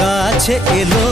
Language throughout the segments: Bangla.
কাছে এলো।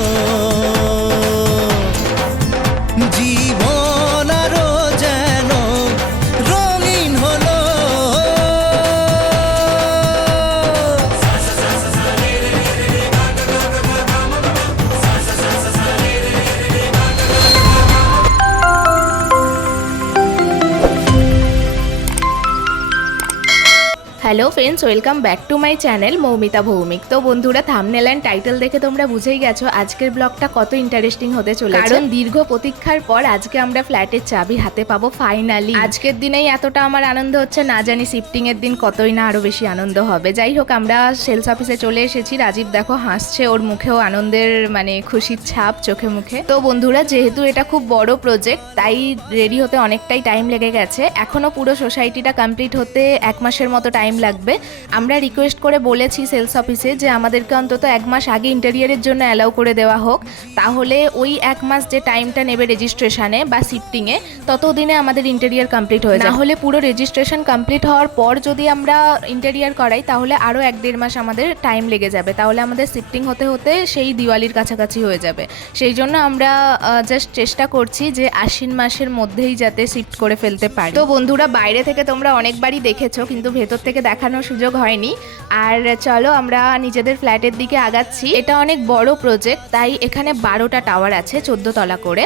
Hello friends welcome back to my channel Moumita Bhowmik. তো বন্ধুরা থামনেল অ্যান্ড টাইটেল দেখে তোমরা বুঝেই গেছো আজকের ব্লগটা কত ইন্টারেস্টিং হতে চলেছে। কারণ দীর্ঘ প্রতীক্ষার পর আজকে আমরা ফ্ল্যাটের চাবি হাতে পাবো ফাইনালি আজকের দিনেই এতটা আমার আনন্দ হচ্ছে না জানি শিফটিং এর দিন কতই না আরও বেশি আনন্দ হবে। যাই হোক আমরা সেলস অফিসে চলে এসেছি। রাজীব দেখো হাসছে। ওর মুখেও আনন্দের মানে খুশির ছাপ চোখে মুখে। তো বন্ধুরা যেহেতু এটা খুব বড় প্রজেক্ট তাই রেডি হতে অনেকটাই টাইম লেগে গেছে। এখনও পুরো সোসাইটিটা কমপ্লিট হতে এক মাসের মতো টাইম লাগবে। আমরা রিকোয়েস্ট করে বলেছি সেলস অফিসে যে আমাদেরকে অন্তত এক মাস আগে ইন্টেরিয়ারের জন্য অ্যালাউ করে দেওয়া হোক। তাহলে ওই এক মাস যে টাইমটা নেবে রেজিস্ট্রেশনে বা শিফটিংয়ে ততদিনে আমাদের ইন্টেরিয়ার কমপ্লিট হয়ে যায় হলে পুরো রেজিস্ট্রেশন কমপ্লিট হওয়ার পর যদি আমরা ইন্টেরিয়ার করাই, তাহলে আরও এক দেড় মাস আমাদের টাইম লেগে যাবে। তাহলে আমাদের শিফটিং হতে হতে সেই দিওয়ালির কাছাকাছি হয়ে যাবে। সেই জন্য আমরা জাস্ট চেষ্টা করছি যে আশ্বিন মাসের মধ্যেই যাতে শিফট করে ফেলতে পারি। তো বন্ধুরা, বাইরে থেকে তোমরা অনেকবারই দেখেছ, কিন্তু ভেতর থেকে দেখানোর সুযোগ হয়নি। আর চলো আমরা নিজেদের ফ্ল্যাটের দিকে আগাচ্ছি। এটা অনেক বড় প্রজেক্ট তাই এখানে বারোটা টাওয়ার আছে, চোদ্দ তলা করে।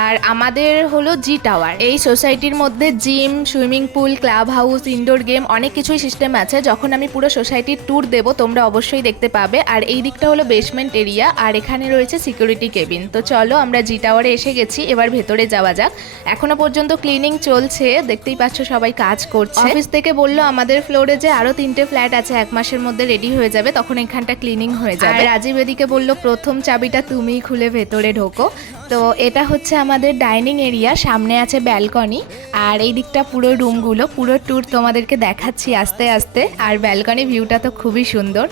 আর আমাদের হলো জি টাওয়ার এই সোসাইটির মধ্যে gym swimming pool club house indoor game অনেক কিছুই সিস্টেম আছে। যখন আমি পুরো সোসাইটির ট্যুর দেব তোমরা অবশ্যই দেখতে পাবে। আর এই দিকটা হলো বেসমেন্ট এরিয়া আর এখানে রয়েছে সিকিউরিটি কেবিন তো চলো আমরা জি টাওয়ারে এসে গেছি এবার ভেতরে যাওয়া যাক। এখনও পর্যন্ত ক্লিনিং চলছে দেখতেই পাচ্ছ সবাই কাজ করছে। অফিস থেকে বলল আমাদের ফ্লোরে যে আরও তিনটে ফ্ল্যাট আছে এক মাসের মধ্যে রেডি হয়ে যাবে তখন এখানটা ক্লিনিং হয়ে যাবে। রাজীব এদিকে বলল প্রথম চাবিটা তুমিই খুলে ভেতরে ঢোকো। তো এটা হচ্ছে আমাদের ডাইনিং এরিয়া, সামনে আছে ব্যালকনি, আর এই দিকটা পুরো রুমগুলো, পুরো ট্যুর তোমাদেরকে দেখাচ্ছি আস্তে আস্তে, আর ব্যালকনি ভিউটা তো খুবই সুন্দর।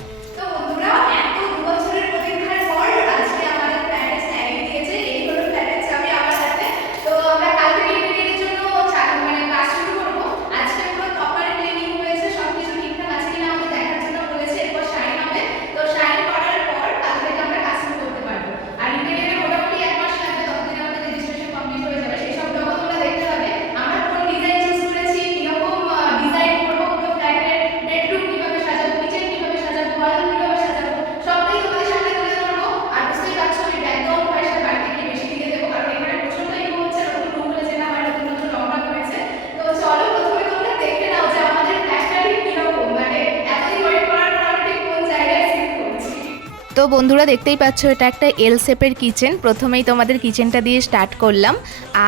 তো বন্ধুরা দেখতেই পাচ্ছ, এটা একটা এল শেপের কিচেন। প্রথমেই তোমাদের কিচেনটা দিয়ে স্টার্ট করলাম।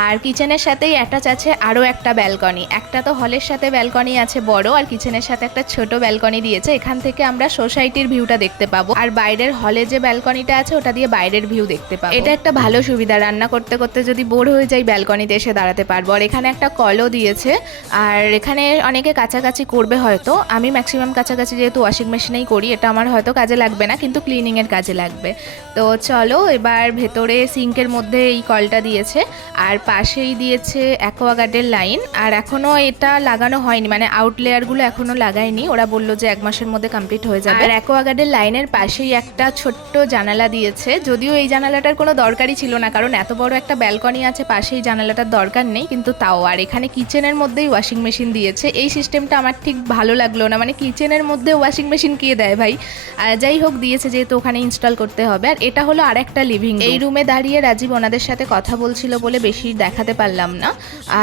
আর কিচেনের সাথেই অ্যাটাচ আছে আরও একটা ব্যালকনি একটা তো হলের সাথে ব্যালকনি আছে বড়, আর কিচেনের সাথে একটা ছোট ব্যালকনি দিয়েছে। এখান থেকে আমরা সোসাইটির ভিউটা দেখতে পাবো। আর বাইরের হলে যে ব্যালকনিটা আছে, ওটা দিয়ে বাইরের ভিউ দেখতে পাবো। এটা একটা ভালো সুবিধা, রান্না করতে করতে যদি বোর হয়ে যাই ব্যালকনিতে এসে দাঁড়াতে পারব। আর এখানে একটা কলও দিয়েছে। আর এখানে অনেকে কাছাকাছি করবে হয়তো। আমি ম্যাক্সিমাম কাছাকাছি যেহেতু ওয়াশিং মেশিনেই করি, এটা আমার হয়তো কাজে লাগবে না, কিন্তু ক্লিনিংয়ের কাজে লাগবে। তো চলো এবার ভেতরে সিঙ্কের মধ্যে এই কলটা দিয়েছে, আর পাশেই দিয়েছে অ্যাকোয়াগার্ডের লাইন আর এখনও এটা লাগানো হয়নি মানে আউটলেয়ারগুলো এখনও লাগায়নি। ওরা বলল যে এক মাসের মধ্যে কমপ্লিট হয়ে যাবে। আর অ্যাকোয়াগার্ডের লাইনের পাশেই একটা ছোট্ট জানালা দিয়েছে, যদিও এই জানালাটার কোনো দরকারই ছিল না, কারণ এত বড় একটা ব্যালকনি আছে, পাশেই জানালাটার দরকার নেই, কিন্তু তাও। আর এখানে কিচেনের মধ্যেই ওয়াশিং মেশিন দিয়েছে। এই সিস্টেমটা আমার ঠিক ভালো লাগল না মানে কিচেনের মধ্যে ওয়াশিং মেশিন কে দেয় ভাই? যাই হোক, দিয়েছে যেহেতু ওখানে ইনস্টল করতে হবে। আর এটা হলো আরেকটা লিভিং এই রুমে দাঁড়িয়ে রাজীব ওনাদের সাথে কথা বলছিল বলে বেশি দেখাতে পারলাম না।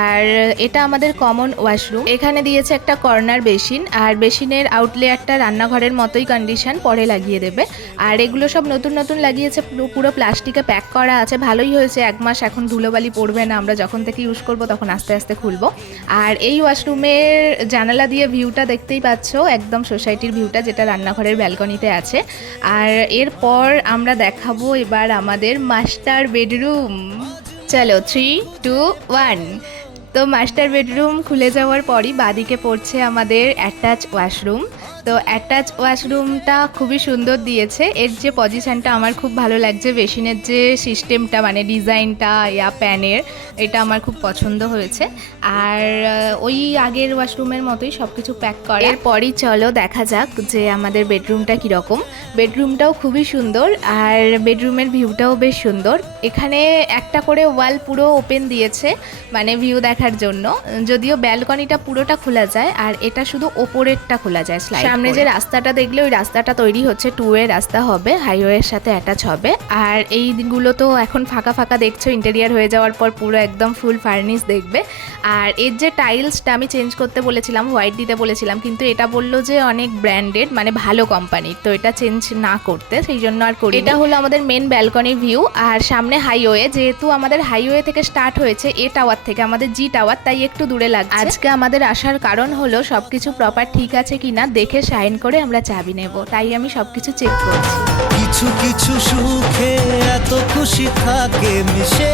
আর এটা আমাদের কমন ওয়াশরুম এখানে দিয়েছে একটা কর্নার বেসিন। আর বেসিনের আউটলেয়ারটা রান্নাঘরের মতোই কন্ডিশন পরে লাগিয়ে দেবে। আর এগুলো সব নতুন নতুন লাগিয়েছে, পুরো প্লাস্টিকে প্যাক করা আছে। ভালোই হয়েছে, এক মাস এখন ধুলোবালি পড়বে না, আমরা যখন থেকে ইউজ করব তখন আস্তে আস্তে খুলবো। আর এই ওয়াশরুমের জানালা দিয়ে ভিউটা দেখতেই পাচ্ছ, একদম সোসাইটির ভিউটা যেটা রান্নাঘরের ব্যালকনিতে আছে। আর এরপর আমরা দেখাবো এবার আমাদের মাস্টার বেডরুম। চলো থ্রি টু ওয়ান তো মাস্টার বেডরুম খুলে যাওয়ার পরই বাদিকে পড়ছে আমাদের অ্যাটাচ ওয়াশরুম তো অ্যাটাচ ওয়াশরুমটা খুবই সুন্দর দিয়েছে। এর যে পজিশনটা আমার খুব ভালো লাগছে, বেসিনের যে সিস্টেমটা মানে ডিজাইনটা, ইয়া প্যানের, এটা আমার খুব পছন্দ হয়েছে। আর ওই আগের ওয়াশরুমের মতোই সব কিছু প্যাক করা। এরপরই চলো দেখা যাক যে আমাদের বেডরুমটা কীরকম। বেডরুমটাও খুবই সুন্দর, আর বেডরুমের ভিউটাও বেশ সুন্দর। এখানে একটা করে ওয়াল পুরো ওপেন দিয়েছে মানে ভিউ দেখার জন্য যদিও ব্যালকনিটা পুরোটা খোলা যায় আর এটা শুধু ওপরেরটা খোলা যায় সামনে যে রাস্তাটা দেখলে ওই রাস্তাটা তৈরি হচ্ছে টু ওয়ে রাস্তা হবে হাইওয়ের সাথে অ্যাটাচ হবে। আর এইগুলো তো এখন ফাঁকা ফাঁকা দেখছ ইন্টেরিয়ার হয়ে যাওয়ার পর পুরো একদম ফুল ফার্নিশ দেখবে। আর এর যে টাইলসটা আমি চেঞ্জ করতে বলেছিলাম হোয়াইট দিতে বলেছিলাম কিন্তু এটা বলল যে অনেক ব্র্যান্ডেড মানে ভালো কোম্পানির। তো এটা চেঞ্জ না করতে সেই জন্য আর করি এটা হলো আমাদের মেন ব্যালকনি ভিউ আর সামনে হাইওয়ে যেহেতু আমাদের হাইওয়ে থেকে স্টার্ট হয়েছে এ টাওয়ার থেকে আমাদের জি টাওয়ার তাই একটু দূরে লাগছে। আজকে আমাদের আসার কারণ হলো সবকিছু প্রপার ঠিক আছে কিনা দেখে সাইন করে আমরা চাবি নেব। তাই আমি সবকিছু চেক করছি। কিছু কিছু সুখে এত খুশি থাকে মিশে।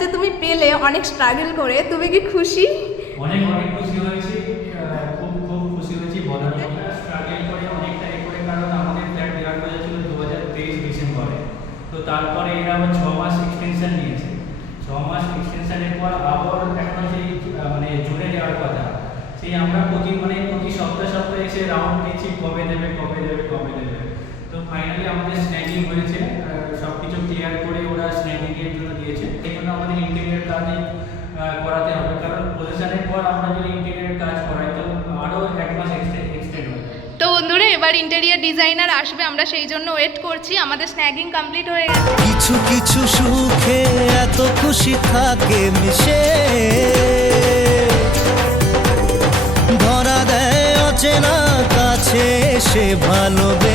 যে তুমি পেলে অনেক স্ট্রাগল করে, তুমি কি খুশি? অনেক অনেক খুশি হয়েছি খুব খুব খুশি হয়েছি। বলার স্ট্রাগল করে অনেকটা এ করে, কারণ আমাদের ফ্ল্যাট দেওয়ার কথা ছিল দু হাজার তেইশ ডিসেম্বরে। তো তারপরে এরা আবার ছ মাস এক্সটেনশন নিয়েছে। ছ মাস এক্সটেনশনের পর আবার এখন সেই মানে জুনে দেওয়ার কথা। সেই আমরা প্রতি মানে প্রতি সপ্তাহে সপ্তাহে এসে রাউন্ড দিচ্ছি, কবে দেবে কবে দেবে কবে দেবে। তো ফাইনালি আমাদের স্ন্যাগিং হয়েছে সব কিছু ক্লিয়ার করে ওরা স্ন্যাগিং এর জন্য দিয়েছে এই জন্য আমাদের ইন্টেরিয়ার কাজে আহ, করাতে হবে কারণ পজিশনের পর আমরা যদি ইন্টেরিয়ার কাজ করাই তো আরও এক মাস এক্সটেন্ড এক্সটেন্ড হবে তো বন্ধুরা এবার ইন্টেরিয়ার ডিজাইনার আসবে, আমরা সেই জন্য ওয়েট করছি, আমাদের স্ন্যাগিং কমপ্লিট হয়ে গেছে। কিছু কিছু সুখে এত খুশি থাকে মিশে। ধরা দেয় অচেনা কাছে সে ভালোবেসে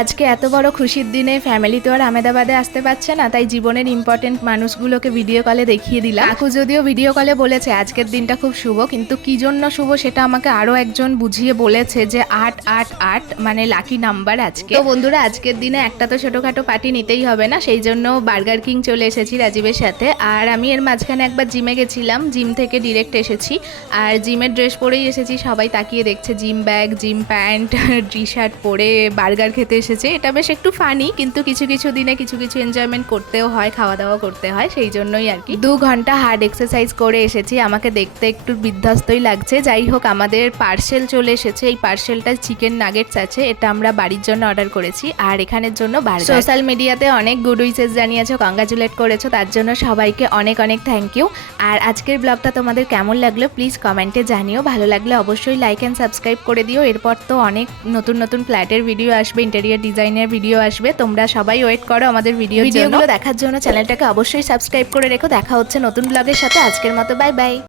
আজকে এত বড় খুশির দিনে ফ্যামিলি তো আর আহমেদাবাদে আসতে পারছে না, তাই জীবনের ইম্পর্টেন্ট মানুষগুলোকে ভিডিও কলে দেখিয়ে দিলাম। কাকু যদিও ভিডিও কলে বলেছে, আজকের দিনটা খুব শুভ, কিন্তু কি জন্য শুভ সেটা আমাকে আরও একজন বুঝিয়ে বলেছে যে আট আট আট মানে লাকি নাম্বার আজকে। তো বন্ধুরা, আজকের দিনে একটা তো ছোটখাটো পার্টি নিতেই হবে না, সেই জন্য বার্গার কিং চলে এসেছি রাজীবের সাথে। আর আমি এর মাঝখানে একবার জিমে গেছিলাম জিম থেকে ডিরেক্ট এসেছি। আর জিমের ড্রেস পরেই এসেছি, সবাই তাকিয়ে দেখছে gym bag gym pant T shirt পরে বার্গার খেতে এসেছে। এটা বেশ একটু ফানি কিন্তু কিছু কিছু দিনে কিছু কিছু এনজয়মেন্ট করতেও হয় খাওয়া দাওয়া করতে হয়, সেই জন্যই আর কি। দু ঘণ্টা হার্ড এক্সারসাইজ করে এসেছি। আমাকে দেখতে একটু বিধ্বস্তই লাগছে। যাই হোক, আমাদের পার্সেল চলে এসেছে। এই পার্সেলটা চিকেন নাগেটস আছে। এটা আমরা বাড়ির জন্য অর্ডার করেছি। আর এখানের জন্য সোশ্যাল মিডিয়াতে অনেক গুড উইসেস জানিয়েছো কংগ্রাচুলেট করেছ। তার জন্য সবাইকে অনেক অনেক থ্যাংক ইউ আর আজকের ব্লগটা তোমাদের কেমন লাগল প্লিজ কমেন্টে জানিও। ভালো লাগলে অবশ্যই লাইক অ্যান্ড সাবস্ক্রাইব করে দিও। এরপর তো অনেক নতুন নতুন ফ্ল্যাটের ভিডিও আসবে ইন্টেরিয়ার ডিজাইনের ভিডিও আসবে, তোমরা সবাই ওয়েট করো আমাদের ভিডিও ভিডিওগুলো দেখার জন্য চ্যানেলটাকে অবশ্যই সাবস্ক্রাইব করে রেখো, দেখা হচ্ছে নতুন ব্লগের সাথে। আজকের মতো বাই বাই